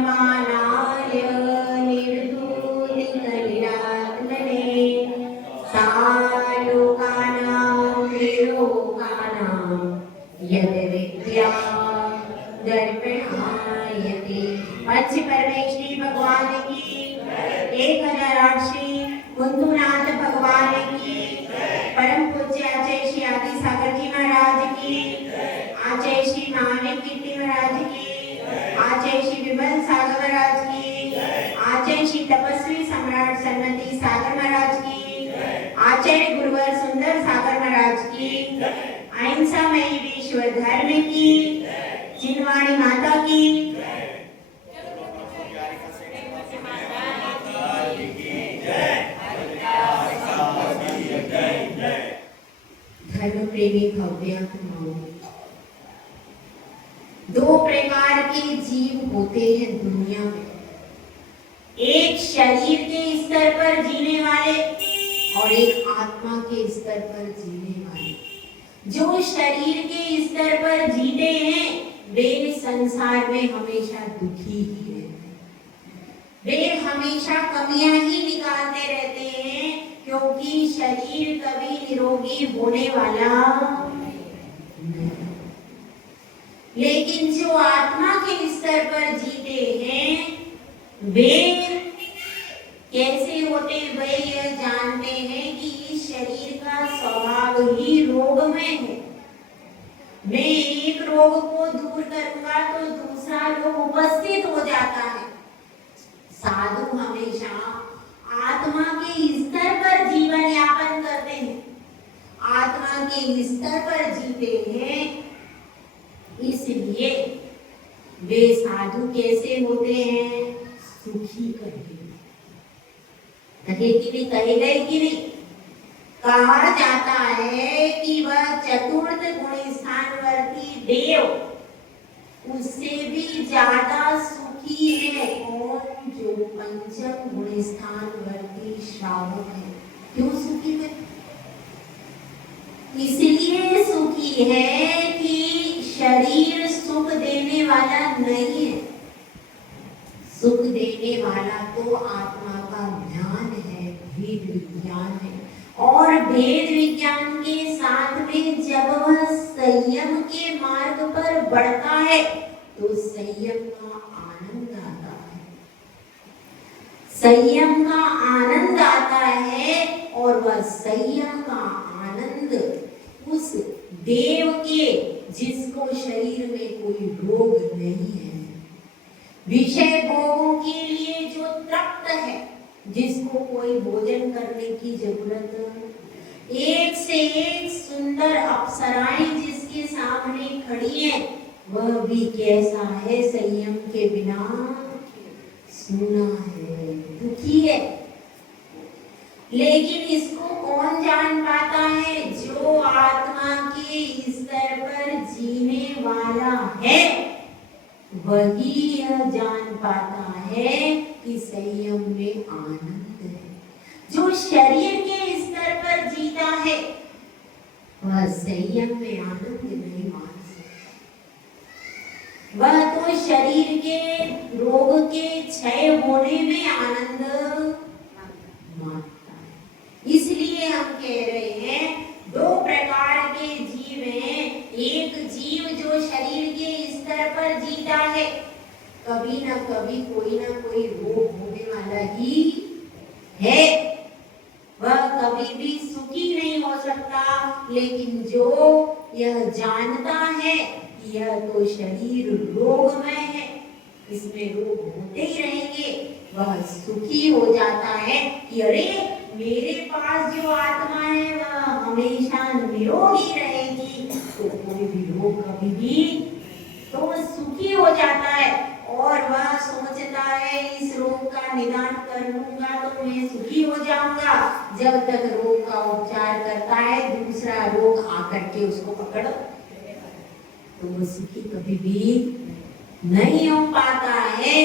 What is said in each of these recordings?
निर्माणाय निर्धूतिकलिरात्मने सालोकानां विलोकानां यद्विद्या दर्पणायते। अच्छी परमेश्वरी भगवान की 1008 श्री कुंदुनाथ भगवान की, परम पूज्य आचार्य श्री आदि सागर जी महाराज की, आचार्य श्री नानक कीर्ति महाराज की, आचार्य श्री विमल सागर महाराज की, आचार्य श्री तपस्वी सम्राट सन्मति सागर महाराज की, आचार्य गुरुवर सुंदर सागर महाराज की, अहिंसा मई विश्व धर्म की, जिनवाणी माता की, धर्म प्रेमी भव्यात्माओं, दो प्रकार के जीव होते हैं दुनिया में। एक शरीर के स्तर पर जीने वाले और एक आत्मा के स्तर पर जीने वाले। जो शरीर के स्तर पर जीते हैं वे संसार में हमेशा दुखी ही रहते हैं, वे हमेशा कमियां ही निकालते रहते हैं, क्योंकि शरीर कभी निरोगी होने वाला नहीं। लेकिन जो आत्मा के स्तर पर जीते हैं वे कैसे होते, वे यह जानते हैं कि इस शरीर का स्वभाव ही रोगमय है। मैं एक रोग को दूर करूंगा तो दूसरा रोग उपस्थित हो जाता है। साधु हमेशा आत्मा के स्तर पर जीवन यापन करते हैं, आत्मा के स्तर पर जीते हैं। इसलिए वे साधु कैसे होते हैं, सुखी कहे कि नहीं, कहे गए कि नहीं। कहा जाता है कि वह चतुर्थ गुण स्थानवर्ती देव उससे भी ज्यादा सुखी है कौन, जो पंचम गुण स्थानवर्ती श्रावक है। क्यों सुखी है? इसलिए सुखी है कि शरीर सुख देने वाला नहीं है, सुख देने वाला तो आत्मा का ध्यान है, भेद विज्ञान है। और भेद विज्ञान के साथ में जब वह संयम के मार्ग पर बढ़ता है तो संयम का आनंद आता है, संयम का आनंद आता है। और वह संयम का आनंद उस देव के जिसको शरीर में कोई रोग नहीं है, विषय भोगों के लिए जो तृप्त है, जिसको कोई भोजन करने की जरूरत, एक से एक सुंदर अप्सराएं जिसके सामने खड़ी हैं, वह भी कैसा है, संयम के बिना सूना है, दुखी है। लेकिन इसको कौन जान पाता है, जो आत्मा के स्तर पर जीने वाला है वही यह जान पाता है कि संयम में आनंद है। जो शरीर के स्तर पर जीता है वह संयम में आनंद नहीं मान सकता, वह तो शरीर के रोग के क्षय होने में आनंद मानता है। इसलिए हम कह रहे हैं दो प्रकार के जीव हैं। एक जीव जो शरीर के स्तर पर जीता है, कभी ना कभी कोई ना कोई रोग होने वाला ही है, वह कभी भी सुखी नहीं हो सकता। लेकिन जो यह जानता है कि यह तो शरीर रोगमय है, इसमें रोग होते ही रहेंगे, वह सुखी हो जाता है कि अरे मेरे पास जो आत्मा है वह हमेशा निरोगी रहेगी, तो कोई भी रोग कभी भी, तो वह सुखी हो जाता है। और वह सोचता है इस रोग का निदान कर लूंगा तो मैं सुखी हो जाऊंगा। जब तक रोग का उपचार करता है दूसरा रोग आकर के उसको पकड़, तो वो सुखी कभी भी नहीं हो पाता है।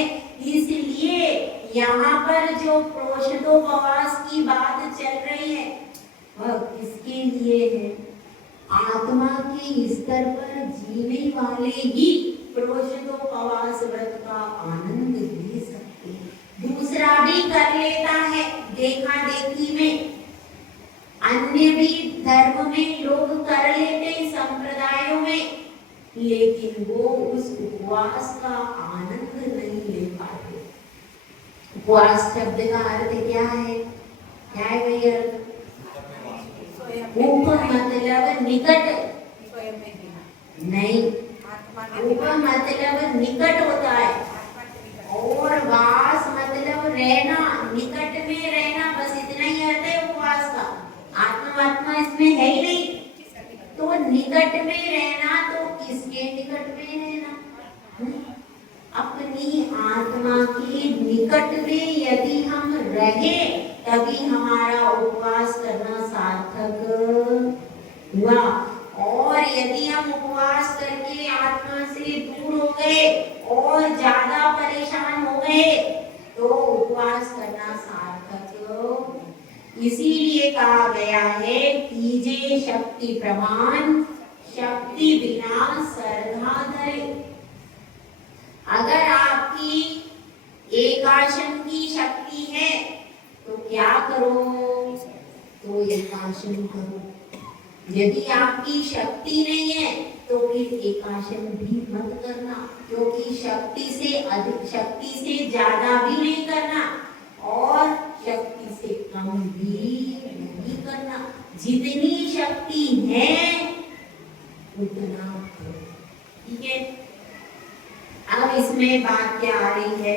इसलिए यहाँ पर जो प्रोषदोपवास की बात चल रही है वह किसके लिए है, आत्मा के स्तर पर जीने वाले ही प्रोषदोपवास व्रत का आनंद भी कर लेता है देखा देखी में, अन्य भी धर्म में लोग कर लेते संप्रदायों में, लेकिन वो उस उपवास का आनंद नहीं ले पाते। उपवास शब्द का अर्थ क्या है? क्या है भैया? उप मतलब निकट नहीं, उप मतलब निकट होता है और वास मतलब रहना, निकट में रहना, बस इतना ही अर्थ है उपवास का। आत्मा इसमें है ही नहीं, तो निकट में रहना, तो किसके निकट में रहना? अपनी आत्मा के निकट में यदि हम रहे तभी हमारा उपवास करना सार्थक हुआ। और यदि हम उपवास करके आत्मा से दूर हो गए और ज्यादा परेशान हो गए तो उपवास करना सार्थक। इसीलिए कहा गया है कीजिए शक्ति प्रमाण, शक्ति बिना श्रद्धा धरे। अगर आपकी एकाशन की शक्ति है तो क्या करो? तो एकाशन करो। यदि आपकी शक्ति नहीं है तो फिर एकाशन भी मत करना, क्योंकि शक्ति से अधिक, शक्ति से ज्यादा भी नहीं करना और शक्ति से कम भी नहीं करना। जितनी शक्ति है उतना करो, ठीक है। अब इसमें बात क्या आ रही है?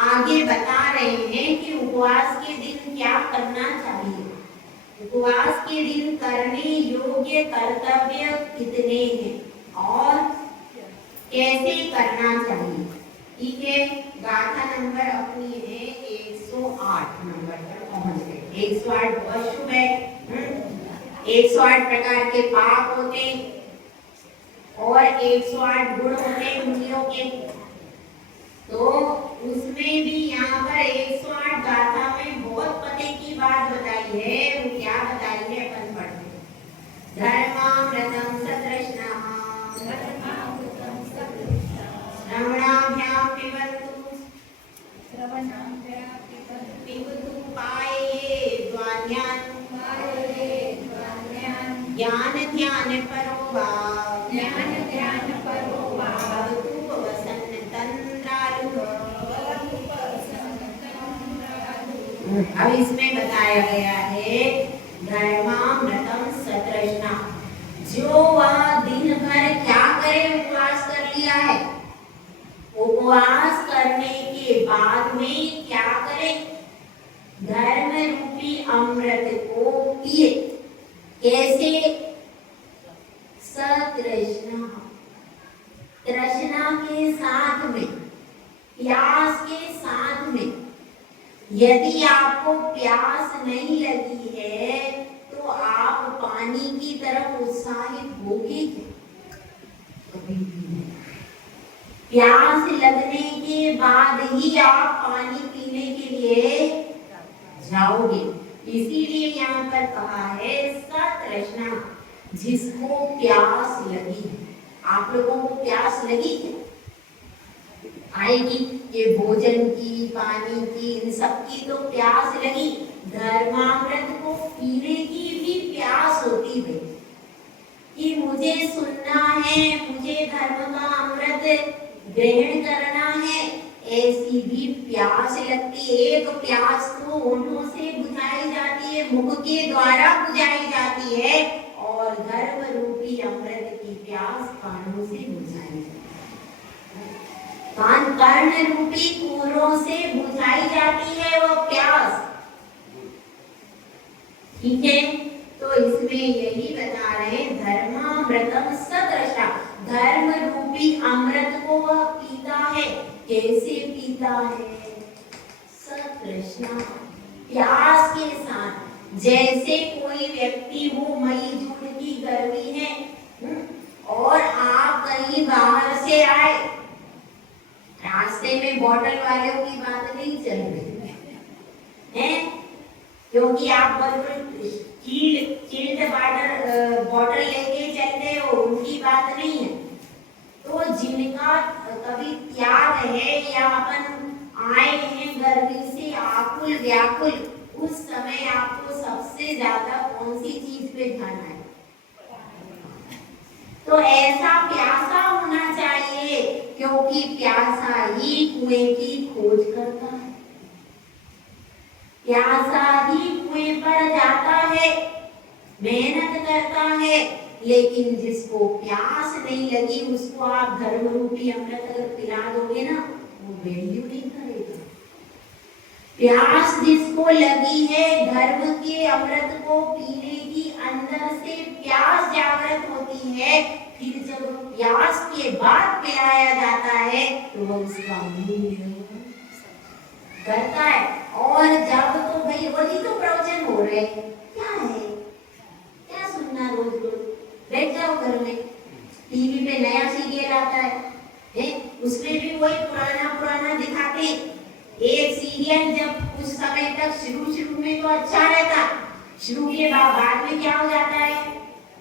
आगे बता रहे हैं कि उपवास के दिन क्या करना चाहिए। उपवास के दिन करने योग्य कर्तव्य कितने हैं और कैसे करना चाहिए, ठीक है। गाथा नंबर अपनी है 108 नंबर पर पहुंच गए। 108 बहुत शुभ है। 108 प्रकार के पाप होते और 108 गुण होते मुनियों के, तो उसमें भी यहाँ पर 108 गाथा में बहुत पते की बात बताई है। वो क्या बताई है अपन पढ़ते हैं। धर्मामृतम सतृष्णाः श्रवणाभ्याम पिबन्तु पाये द्वान्यान् ज्ञान ध्यान परो भाव भवतु वसन् तन्द्रालुः। अब इसमें बताया गया है धर्मामृतम सतृष्णा, जो वह दिन भर क्या करे? उपवास कर लिया है, उपवास करने के बाद में क्या करे? धर्म रूपी अमृत को पिए। कैसे? सतृष्णा, तृष्णा के साथ में, प्यास के साथ में। यदि आपको प्यास नहीं लगी है तो आप पानी की तरफ उत्साहित होगे क्या? कभी भी नहीं। प्यास लगने के बाद ही आप पानी पीने के लिए जाओगे। इसीलिए यहाँ पर कहा है सतृष्णा, जिसको प्यास लगी। आप लोगों को प्यास लगी क्या? आएगी, ये भोजन की, पानी की, इन सब की तो प्यास लगी। धर्मामृत को पीने की भी प्यास होती है कि मुझे सुनना है, मुझे धर्म का अमृत ग्रहण करना है, ऐसी भी प्यास लगती है। एक प्यास तो होठों से बुझाई जाती है, मुख के द्वारा बुझाई जाती है, और धर्म रूपी अमृत की प्यास कानों से बुझाई जाती है। कर्ण रूपी कूरों से बुझाई जाती है वो प्यास, ठीक है। तो इसमें यही बता रहे धर्मामृतम सतृष्णा, धर्म रूपी अमृत को वह पीता है। कैसे पीता है? सतृष्णा, प्यास के साथ। जैसे कोई व्यक्ति हो, मई जून की गर्मी है और आप कहीं बाहर से आए, रास्ते में बोतल वालों की बात नहीं चल रही है, क्योंकि आप चिल्ड वाटर बॉटल लेके चलते हो, उनकी बात नहीं है। तो जिनका कभी त्याग है या अपन आए हैं गर्मी से आकुल व्याकुल, उस समय आपको सबसे ज्यादा कौन सी चीज पे ध्यान आए? तो ऐसा प्यासा होना चाहिए, क्योंकि प्यासा ही कुएं की खोज करता है, प्यासा ही कुएं पर जाता है, मेहनत करता है। लेकिन जिसको प्यास नहीं लगी उसको आप धर्म रूपी अमृत अगर पिला दोगे ना, वो वैल्यू नहीं करेगा। प्यास जिसको लगी है धर्म के अमृत को पीने की, अंदर से प्यास जागृत होती है, फिर जब प्यास के बाद पिलाया जाता है तो वह उसका मूल्य करता है। और जब तो भाई वही तो प्रवचन हो रहे क्या है, क्या सुनना रोज रोज, बैठ जाओ घर में, टीवी पे नया सीरियल आता है, उसमें भी वही पुराना पुराना दिखाते। एक सीरियल जब कुछ समय तक शुरू में तो अच्छा रहता, शुरू के बाद में क्या हो जाता है,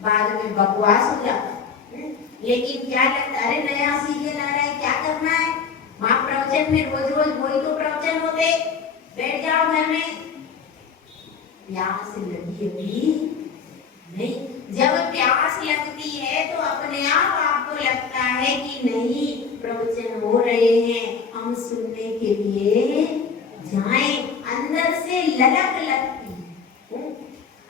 बाद में बकवास हो जाता है। लेकिन क्या लगता है, अरे नया सीरियल आ रहा है, क्या करना है, वहां प्रवचन में रोज रोज वही तो प्रवचन होते, बैठ जाओ घर में। प्यास लगी अभी नहीं, जब प्यास लगती है तो अपने आप आपको लगता है कि नहीं प्रवचन हो रहे हैं, हम सुनने के लिए जाएं। अंदर से ललक लगती है,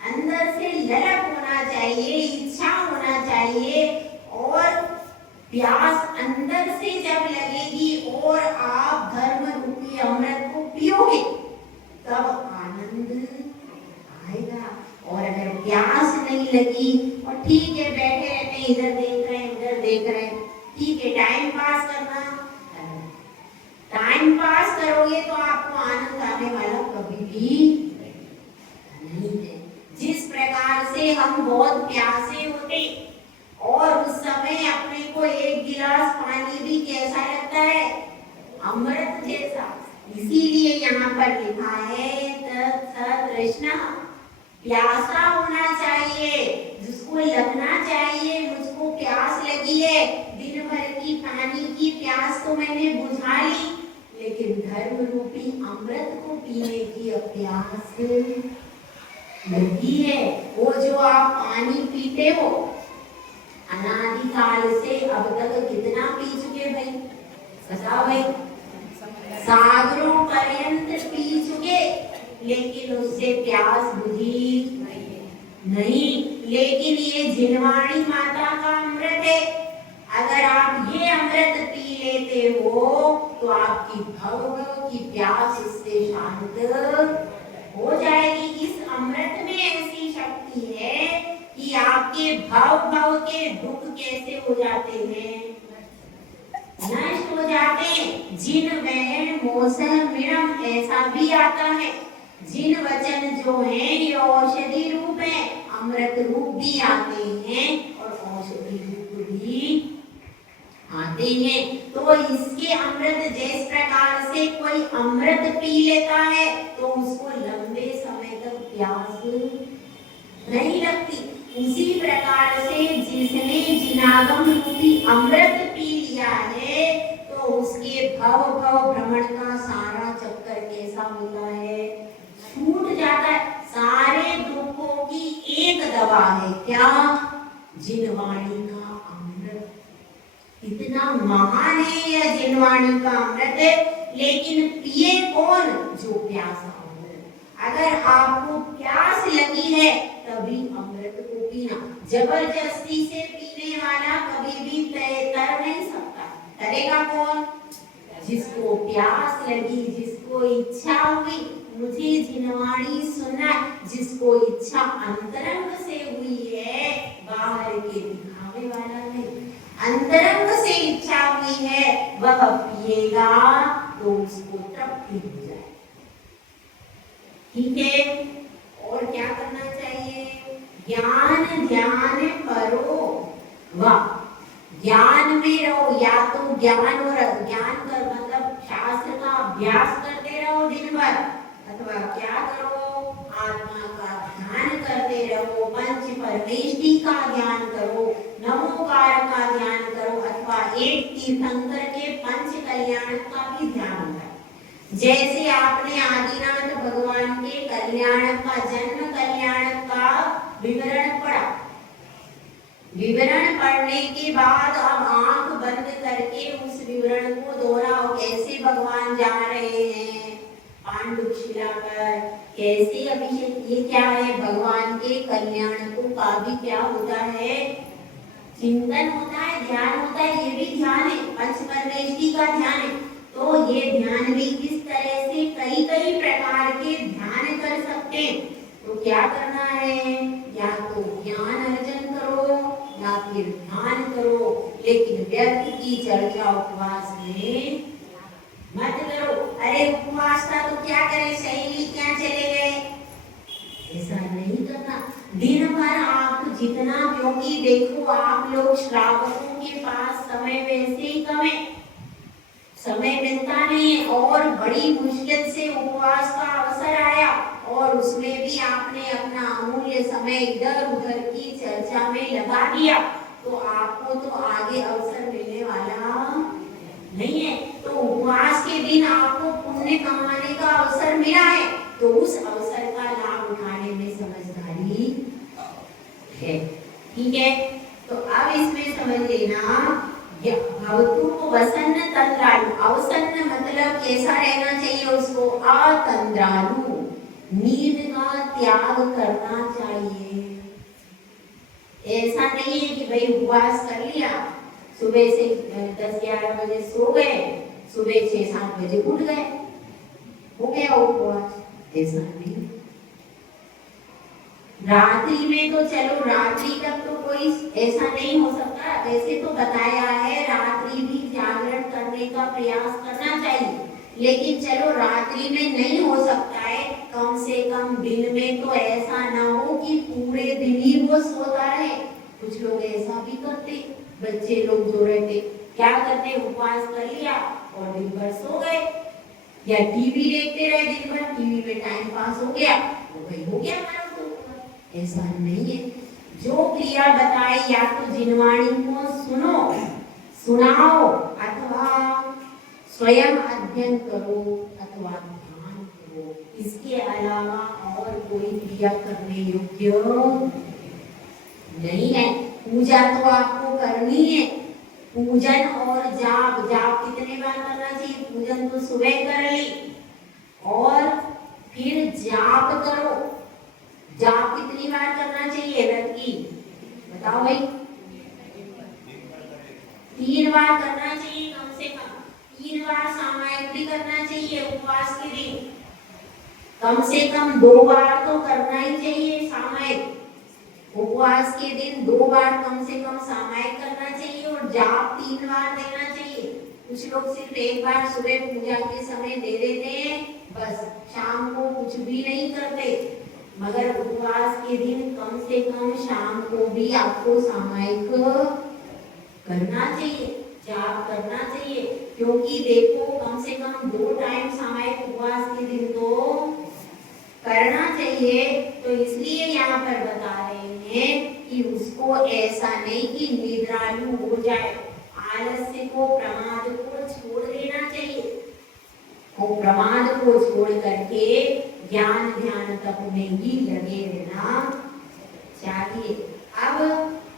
अंदर से ललक होना चाहिए, इच्छा होना चाहिए। और प्यास अंदर से जब लगेगी और आप धर्म रूपी अमृत को पियोगे तब आनंद आएगा। और अगर प्यास नहीं लगी और ठीक है बैठे रहते इधर देख रहे हैं उधर देख रहे हैं, ठीक है टाइम पास करना, टाइम पास करोगे तो आपको आनंद आने वाला कभी भी नहीं है। जिस प्रकार से हम बहुत प्यासे होते और उस समय अपने को एक गिलास पानी भी कैसा लगता है, अमृत जैसा। इसीलिए यहाँ पर लिखा है तृष्णा, प्यासा होना चाहिए, जिसको लगना चाहिए मुझको प्यास लगी है, दिन भर की पानी की प्यास तो मैंने बुझा ली, लेकिन धर्म रूपी अमृत को पीने की प्यास लगी है। वो जो आप पानी पीते हो अनादिकाल से अब तक कितना पी चुके भाई, बताओ भाई, सागरों पर्यंत पी चुके, लेकिन उससे प्यास बुझी नहीं। लेकिन ये जिनवाणी माता का अमृत है, अगर आप ये अमृत पी लेते हो तो आपकी भव भव की प्यास इससे शांत हो जाएगी। इस अमृत में ऐसी शक्ति है कि आपके भव भव के दुख कैसे हो जाते हैं, नष्ट हो जाते हैं। जिन वहन मोसह मिणम ऐसा भी आता है, जिन वचन जो हैं ये औषधि रूप है, अमृत रूप भी आते हैं और औषधि रूप भी आते हैं। तो इसके अमृत जिस प्रकार से कोई अमृत पी लेता है तो उसको लंबे समय तक प्यास नहीं लगती, उसी प्रकार से जिसने जिनागम रूपी अमृत पी लिया है तो उसके भव भव भ्रमण का सारा चक्कर कैसा होता है, छूट जाता है। सारे दुखों की एक दवा है, क्या, जिनवाणी का अमृत। इतना महान है यह जिनवाणी का अमृत, लेकिन पिए कौन, जो प्यासा हो। अगर आपको प्यास लगी है तभी अमृत को पीना, जबरदस्ती से पीने वाला कभी भी तर नहीं सकता। करेगा कौन, जिसको प्यास लगी, जिसको इच्छा हुई मुझे जिनवाणी सुनना, जिसको इच्छा अंतरंग से हुई है, बाहर के दिखावे वाला नहीं, अंतरंग से इच्छा हुई है वह पिएगा तो उसको तृप्ति हो जाए। ठीक है, और क्या करना चाहिए, ज्ञान ध्यान करो, वाह, ज्ञान में रहो, या तो ज्ञान और अज्ञान कर मतलब शास्त्र का अभ्यास करते रहो दिन भर, अथवा क्या करो, आत्मा का ध्यान करते रहो, पंच परमेष्टि का ध्यान करो, नमोकार का ध्यान करो, अथवा एक तीर्थंकर के पंच कल्याण का भी ध्यान करो। जैसे आपने आदिनाथ भगवान के कल्याण का, जन्म कल्याण का विवरण पढ़ा, विवरण पढ़ने के बाद अब आंख बंद करके उस विवरण को दोहराओ। कैसे भगवान जा रहे हैं पांडुप शिला पर, कैसे अभिषेक, ये क्या है, भगवान के कल्याण को का भी क्या होता है, चिंतन होता है, ध्यान होता है। ये भी ध्यान है, पंचपरमेष्ठी का ध्यान है। तो ये ध्यान भी किस तरह से कई कई प्रकार के ध्यान कर सकते हैं। तो क्या करना है, या तो ज्ञान अर्जन करो या फिर ध्यान करो, लेकिन व्यर्थ की चर्चा उपवास में मत करो। अरे उपवास था तो क्या करें, सहेली क्या चले गए, ऐसा नहीं करना। दिन भर आप जितना, क्योंकि देखो आप लोग श्रावकों के पास समय वैसे ही कम है, समय मिलता नहीं है, और बड़ी मुश्किल से उपवास का अवसर आया और उसमें भी आपने अपना अमूल्य समय इधर उधर की चर्चा में लगा दिया, तो आपको तो आगे अवसर मिलने वाला नहीं है। तो उपवास के दिन आपको पुण्य कमाने का अवसर मिला है, तो उस अवसर का लाभ उठाने में समझदारी है। ठीक है, तो अब इसमें समझ लेना, भवतु को वसन्न तंद्रालु, अवसन्न मतलब कैसा रहना चाहिए उसको, अतंद्रालु, नींद का त्याग करना चाहिए। ऐसा नहीं है कि भाई उपवास कर लिया, सुबह से 10-11 बजे सो गए, सुबह 6-7 बजे उठ गए, हो गया उपवास, ऐसा नहीं। रात्रि में तो चलो, रात्रि तक तो कोई ऐसा नहीं हो सकता, वैसे तो बताया है रात्रि भी जागरण करने का प्रयास करना चाहिए, लेकिन चलो रात्रि में नहीं हो सकता है, कम से कम दिन में तो ऐसा ना हो कि पूरे दिन ही वो सोता रहे। कुछ लोग ऐसा भी करते, बच्चे लोग जो रहते क्या करते, उपवास कर लिया और दिन भर सो गए, या टीवी देखते रहे दिन भर, टीवी में टाइम पास हो गया, वो भाई हो गया हमारा। ऐसा नहीं है। जो क्रिया बताई, या तो जिनवाणी को सुनो, सुनाओ, अथवा स्वयं अध्ययन करो, अथवा ध्यान करो, इसके अलावा और कोई क्रिया करने योग्य नहीं है। पूजा तो आपको करनी है, पूजन और जाप, जाप कितने बार करना चाहिए, पूजन तो सुबह कर ली, और फिर जाप करो, जाप कितनी बार करना चाहिए व्रत की, बताओ भाई, 3 बार करना चाहिए कम से कम, 3 बार सामायिक भी करना चाहिए उपवास के दिन, कम से कम 2 बार तो करना ही चाहिए सामायिक, उपवास के दिन 2 बार कम से कम सामायिक करना चाहिए, और जाप 3 बार देना चाहिए। कुछ लोग सिर्फ 1 बार सुबह पूजा के समय दे देते हैं, बस शाम को कुछ भी नहीं करते, मगर उपवास के दिन कम से कम शाम को भी आपको सामायिक करना चाहिए, जाप करना चाहिए, क्योंकि देखो कम से कम 2 टाइम सामायिक उपवास के दिन तो करना चाहिए। तो इसलिए यहाँ पर बता रहे हैं कि उसको ऐसा नहीं कि निद्रालु हो जाए, आलस्य को, प्रमाद को छोड़ देना चाहिए, वो प्रमाद को छोड़ करके ज्ञान ध्यान तप में ही लगे रहना चाहिए। अब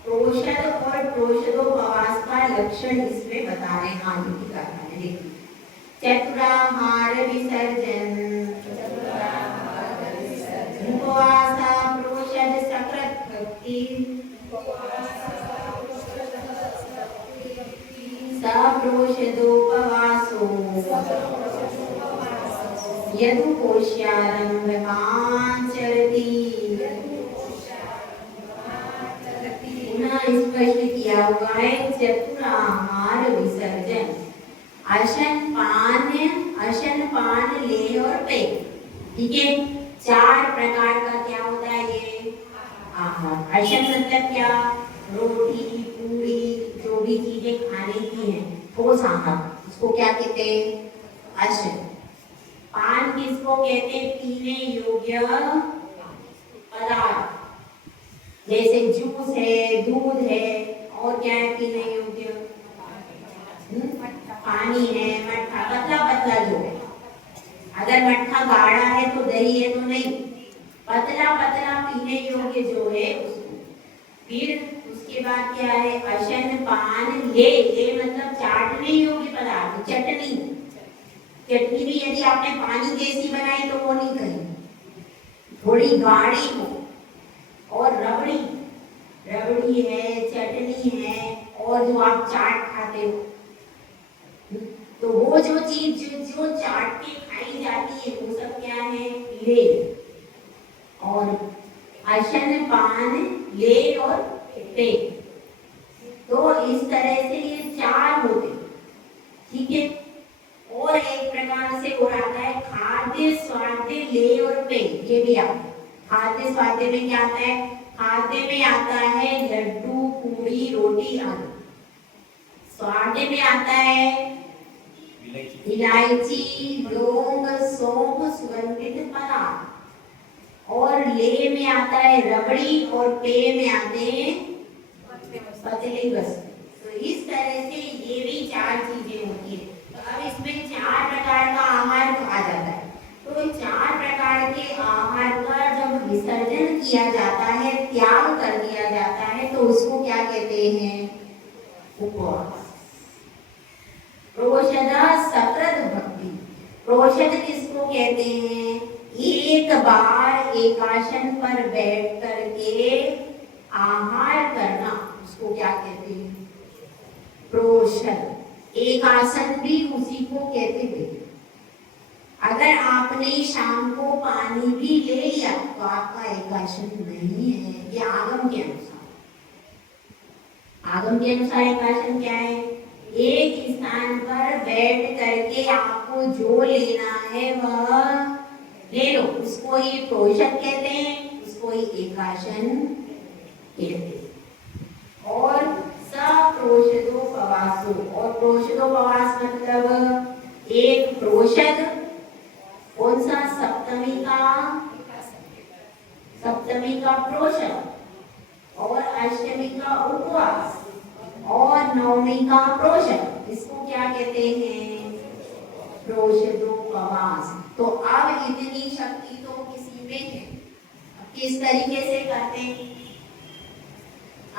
प्रोषद और प्रोषदोपवास का लक्षण इसमें बता रहे हैं आगे की कथा में। चतुराहार विसर्जन, उपवास प्रोषद सकृत भक्ति, सप्रोषदोपवासो यदुपोष्यारम्भकान् चरति। पुनः स्पष्ट किया हुआ है, चतुराहार विसर्जन, अशन पान ले और पे, ठीक है, 4 प्रकार का क्या होता है ये आहार। अशन मतलब क्या, रोटी पूरी जो भी चीजें खाने की हैं, ठोस आहार, उसको क्या कहते हैं, अशन। पान किसको कहते हैं, पीने योग्य पदार्थ, जैसे जूस है, दूध है, और क्या है पीने योग्य, पानी है, मट्ठा, पतला पतला जो है, अगर मट्ठा गाढ़ा है तो दही है तो नहीं, पतला पतला पीने योग्य जो है उसको। फिर उसके बाद क्या है, अशन पान ले, ले मतलब चाटने योग्य पदार्थ, चटनी। चटनी भी यदि आपने पानी जैसी बनाई तो वो नहीं कहेंगे, थोड़ी गाढ़ी हो। और रबड़ी, रबड़ी है, चटनी है, और जो आप चाट खाते हो, तो वो जो चीज जो चाट के खाई जाती है वो सब क्या है, ले। और अशन पान ले और पे, तो इस तरह से ये 4 होते, ठीक है। और एक प्रकार से और आता है खाद्य स्वाद्य ले और पे, ये भी आता है। खाद्य स्वाद्य में क्या आता है, खाद्य में आता है लड्डू पूड़ी रोटी आदि, स्वाद्य में आता है इलायची लौंग सौंफ सुगंधित पदार्थ, और ले में आता है रबड़ी, और पे में आते हैं पतली वस्तु। तो इस तरह से ये भी 4 चीजें होती है। तो अब इसमें 4 प्रकार का आहार कहा जाता है। तो 4 प्रकार के आहार का जब विसर्जन किया जाता है, त्याग कर दिया जाता है, तो उसको क्या कहते हैं, उपवास। प्रोषद सकृत भक्ति, प्रोषद किसको कहते हैं, एक बार एकासन पर बैठ करके आहार करना, उसको क्या कहते हैं, प्रोषद। एक आसन भी उसी को कहते हैं। अगर आपने शाम को पानी भी ले लिया तो आपका एक आसन नहीं है, ये आगम के अनुसार। आगम के अनुसार एक आसन क्या है, एक स्थान पर बैठ करके आपको जो लेना है वह ले लो, उसको ही प्रोषद कहते हैं, उसको ही एकासन कहते हैं। और सप्रोषदोपवासो, और प्रोषदोपवास मतलब एक प्रोषद, कौन सा, सप्तमी का प्रोषद, और अष्टमी का उपवास, और नवमी का प्रोषद, इसको क्या कहते हैं, प्रोषदोपवास। तो अब इतनी शक्ति तो किसी में है, किस तरीके से करते हैं,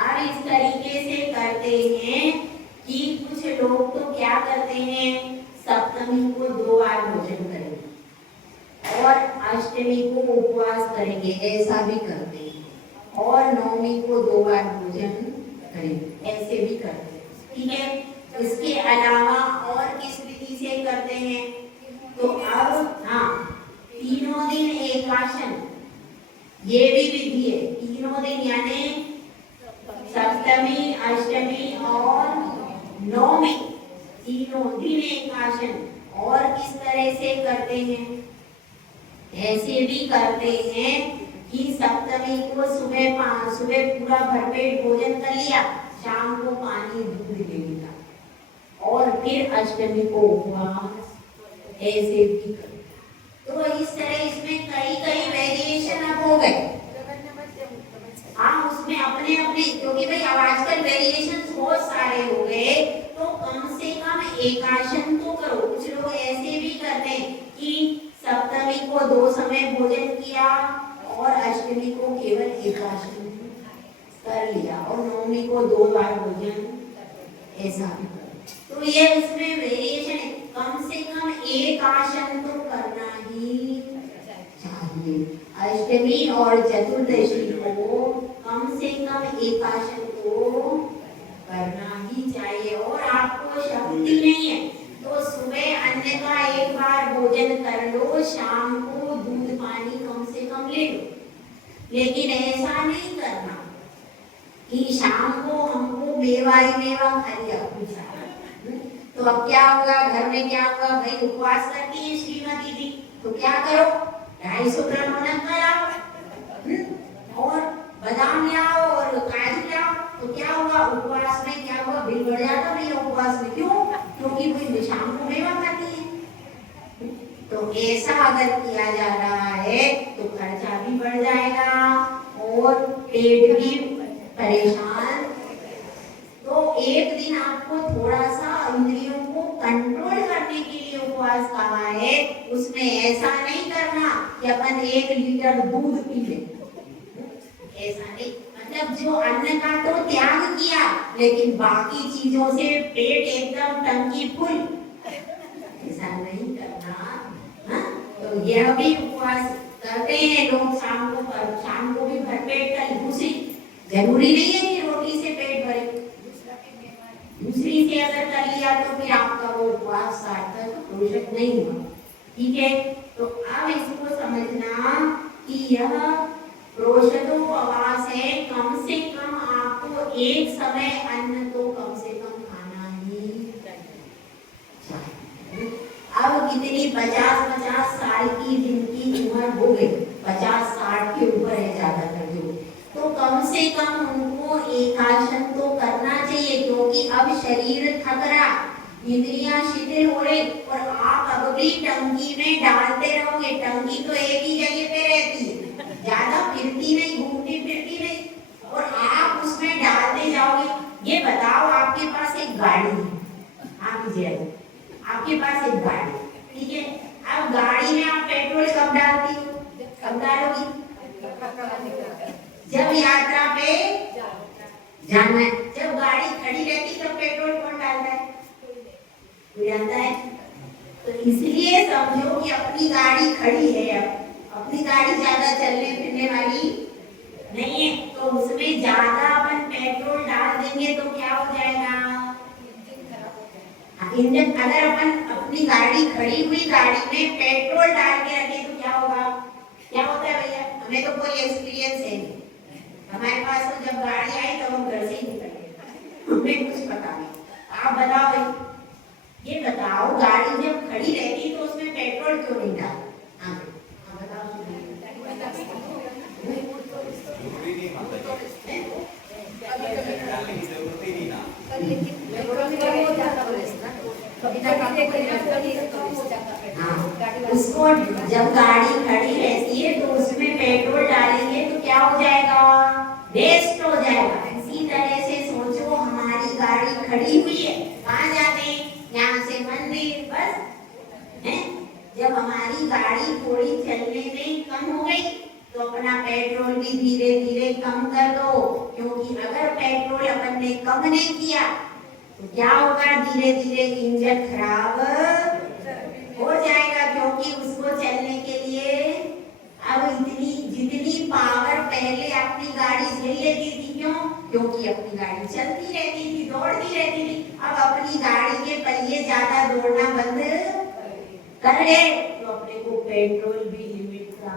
अब इस तरीके से करते हैं कि कुछ लोग तो क्या करते हैं, सप्तमी को 2 बार भोजन करेंगे और अष्टमी को उपवास करेंगे, ऐसा भी करते हैं, और नवमी को 2 बार भोजन करेंगे, ऐसे भी करते हैं, ठीक है। इसके अलावा और किस विधि से करते हैं, तो अब हाँ, 3 दिन एकासन, ये भी विधि है। 3 दिन यानी सप्तमी अष्टमी और नवमी, 3 दिन एकासन। और किस तरह से करते हैं, ऐसे भी करते हैं कि सप्तमी को सुबह पूरा भरपेट भोजन कर लिया, शाम को पानी दूध ले लिया, और फिर अष्टमी को उपवास, ऐसे भी करते। तो इस तरह इसमें कई वेरिएशन अब हो गए। हाँ, उसमें अपने अपने, क्योंकि भाई अब आजकल वेरिएशंस बहुत सारे हो गए, तो कम से कम एकासन तो करो। कुछ लोग ऐसे भी करते हैं कि सप्तमी को 2 समय भोजन किया और अष्टमी को केवल एकासन कर लिया, और नवमी को 2 बार भोजन, ऐसा भी करो। तो ये इसमें वेरिएशन है, कम से कम एकासन तो करना ही चाहिए। अष्टमी और चतुर्दशी को कम से कम एकासन तो करना ही चाहिए। और आपको शक्ति नहीं है तो सुबह अन्न का 1 बार भोजन कर लो, शाम को दूध पानी कम से कम ले लो। लेकिन ऐसा नहीं करना कि शाम को हमको मेवा खा लिया कुछ, तो अब क्या होगा, घर में क्या होगा, भाई उपवास करती है श्रीमती जी, तो क्या करो, 250 ग्राम नमक लाओ और बादाम लाओ और काजू लाओ, तो क्या होगा, उपवास में क्या होगा, बिल बढ़ जाता भैया उपवास में। क्यों? क्योंकि भाई शाम को मेवा खाती है। तो ऐसा अगर किया जा रहा है तो खर्चा भी बढ़ जाएगा और पेट भी परेशान। तो एक दिन आपको थोड़ा सा इंद्रियों को कंट्रोल करने के लिए उपवास कहा है, उसमें ऐसा नहीं करना कि अपन 1 लीटर दूध पी ले, ऐसा नहीं। मतलब जो अन्न का तो त्याग किया लेकिन बाकी चीजों से पेट एकदम टंकी फुल, ऐसा नहीं करना। हाँ? तो यह भी उपवास करते हैं लोग शाम को, पर शाम को भी भरपेट कर, दूसरी जरूरी नहीं है कि रोटी से पेट भरे, दूसरी से अगर कर लिया तो फिर आपका वो उपवास सार्थक पोषक नहीं हुआ। ठीक है, तो अब इसको समझना कि यह प्रोषदोपवास है, कम से कम आपको एक समय अन्न तो कम से कम खाना ही चाहिए। अब कितनी 50-50 साल की जिनकी उम्र हो गई, 50-60 के ऊपर है ज्यादातर जो, तो कम से कम उनको एकासन तो करना चाहिए, क्योंकि अब शरीर थक रहा, इंद्रियां शिथिल हो रही, और आप अब भी टंकी में डालते रहोगे। टंकी तो एक ही जगह पे रहती है, ज्यादा फिरती नहीं, घूमती फिरती नहीं, और आप उसमें डालते जाओगे। ये बताओ, आपके पास एक गाड़ी है, आप आपके पास एक गाड़ी, ठीक है, अब गाड़ी में आप पेट्रोल कब डालती हो? कब डालोगी? जब यात्रा पे जाना है। जब गाड़ी खड़ी रहती तब पेट्रोल कौन डालता है? कोई डालता है? तो इसलिए समझो कि अपनी गाड़ी खड़ी है, अब अपनी गाड़ी ज्यादा चलने फिरने वाली नहीं है, तो उसमें ज्यादा अपन पेट्रोल डाल देंगे तो क्या हो जाएगा? इंजन, अगर अपन अपनी गाड़ी खड़ी हुई गाड़ी में पेट्रोल डाल के रखे तो क्या होगा? क्या होता है भैया? हमें तो कोई एक्सपीरियंस है नहीं, हमारे पास तो जब गाड़ी आई तो हम घर से ही निकले, हमें कुछ पता नहीं। आप बताओ भाई, ये बताओ, गाड़ी जब खड़ी रहती तो उसमें पेट्रोल क्यों नहीं डाल? हाँ बताओ। उसको जब गाड़ी खड़ी रहती है तो उसमें पेट्रोल डालेंगे तो क्या हो जाएगा? वेस्ट हो जाएगा। इसी तरह से सोचो, हमारी गाड़ी खड़ी हुई है, कहाँ जाते हैं? यहाँ से मंदिर, बस है। जब हमारी गाड़ी थोड़ी चलने में कम हो गई तो अपना पेट्रोल भी धीरे धीरे कम कर दो, क्योंकि अगर पेट्रोल अपन ने कम नहीं किया तो क्या होगा? धीरे धीरे इंजन खराब हो जाएगा, क्योंकि उसको चलने के लिए अब जितनी पावर पहले अपनी गाड़ी झेल लेती थी, क्यों? क्योंकि अपनी गाड़ी चलती रहती थी, दौड़ती रहती थी। अब अपनी गाड़ी के पहिए ज्यादा दौड़ना बंद कर ले तो अपने को पेट्रोल भी लिमिट का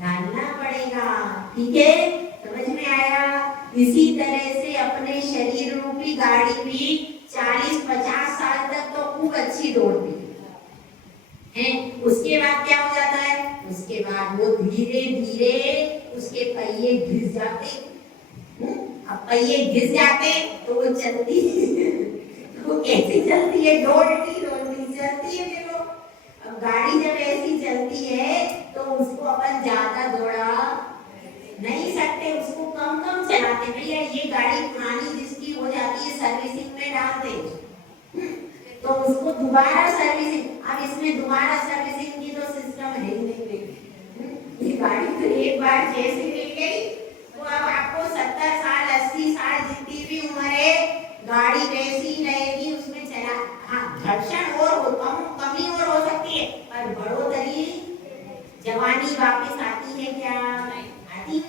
डालना पड़ेगा। ठीक है, समझ में आया? इसी तरह से अपने शरीर रूपी गाड़ी भी 40-50 साल तक तो खूब अच्छी दौड़ती है, उसके बाद क्या हो जाता है? उसके बाद वो धीरे धीरे उसके पहिए घिस जाते। अब पहिए घिस जाते तो वो चलती वो कैसी चलती है? दौड़ती चलती है। देखो, अब गाड़ी जब ऐसी चलती है तो उसको अपन ज्यादा दौड़ा नहीं सकते, उसको कम कम चलाते। भैया ये गाड़ी पुरानी जिसकी हो जाती है सर्विसिंग में डाल दे तो उसको दोबारा सर्विसिंग, अब इसमें दोबारा सर्विसिंग की तो सिस्टम है ही नहीं। ये गाड़ी तो एक बार जैसे मिल गई तो अब आपको 70 साल 80 साल जितनी भी उम्र है गाड़ी वैसी रहेगी, उसमें चला। हाँ, घर्षण और कमी और हो सकती है, पर बढ़ोतरी जवानी वापस आती है क्या? आती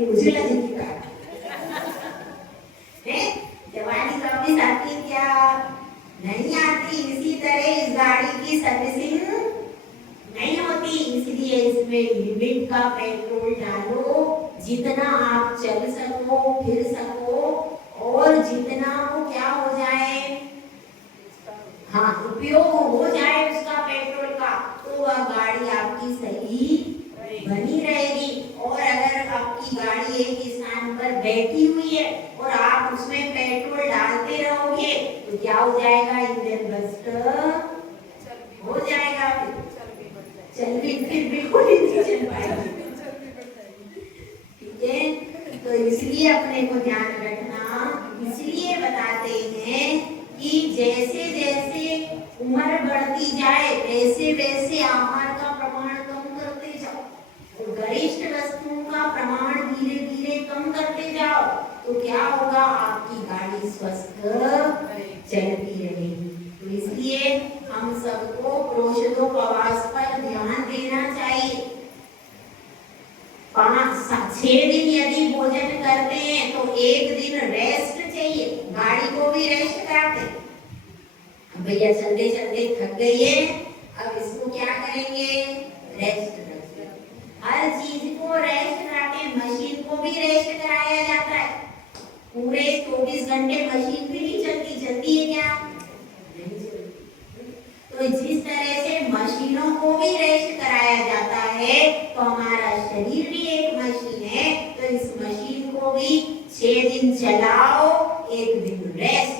मुझे लगेगी जवानी वापस आती है क्या? नहीं आती। इसी तरह इस गाड़ी की सर्विसिंग नहीं होती, इसलिए इसमें लिमिट का पेट्रोल डालो, जितना आप चल सको, फिर सको, और जितना वो क्या हो जाए, हाँ, उपयोग हो जाए उसका पेट्रोल का, तो वह गाड़ी आपकी सही बनी रहेगी। और अगर आपकी गाड़ी एक स्थान पर बैठी हुई है और आप उसमें पेट्रोल डालते रहोगे तो क्या हो जाएगा? इंजन बस्ट हो जाएगा, चल भी फिर बिल्कुल ही नहीं चल पाएगी। ठीक है, तो इसलिए अपने को ध्यान रखना। इसलिए बताते हैं कि जैसे जैसे उम्र बढ़ती जाए वैसे वैसे आहार का प्रमाण कम करते जाओ, और गरिष्ठ वस्तुओं का प्रमाण धीरे धीरे कम करते जाओ, तो क्या होगा, आपकी गाड़ी स्वस्थ चलती रहेगी। तो इसलिए हम सबको प्रोषदोपवास पर ध्यान देना चाहिए। 5-6 दिन यदि भोजन करते हैं तो एक दिन रेस्ट चाहिए, गाड़ी को भी रेस्ट कराते हैं। भैया चलते चलते थक गई है, अब इसको क्या करेंगे, रेस्ट करेंगे। हर चीज को रेस्ट कराते, मशीन को भी रेस्ट कराया जाता है। पूरे 24 घंटे मशीन भी नहीं चलती, चलती है क्या, नहीं चलती। तो जिस तरह से मशीनों को भी रेस्ट कराया जाता है, तो हमारा शरीर भी एक मशीन है, तो इस मशीन को भी 6 दिन चलाओ, एक दिन रेस्ट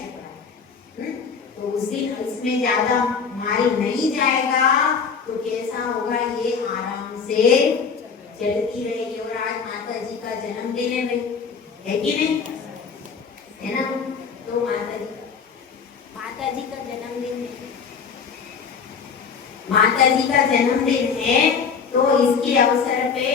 करो। तो उस दिन इसमें ज्यादा माइल नहीं जाएगा, तो कैसा होगा, ये आराम से चलती रहेगी। और आज माता जी का जन्मदिन है कि नहीं, है ना, तो माता जी का जन्मदिन है, माता जी का जन्मदिन है, तो इसके अवसर पे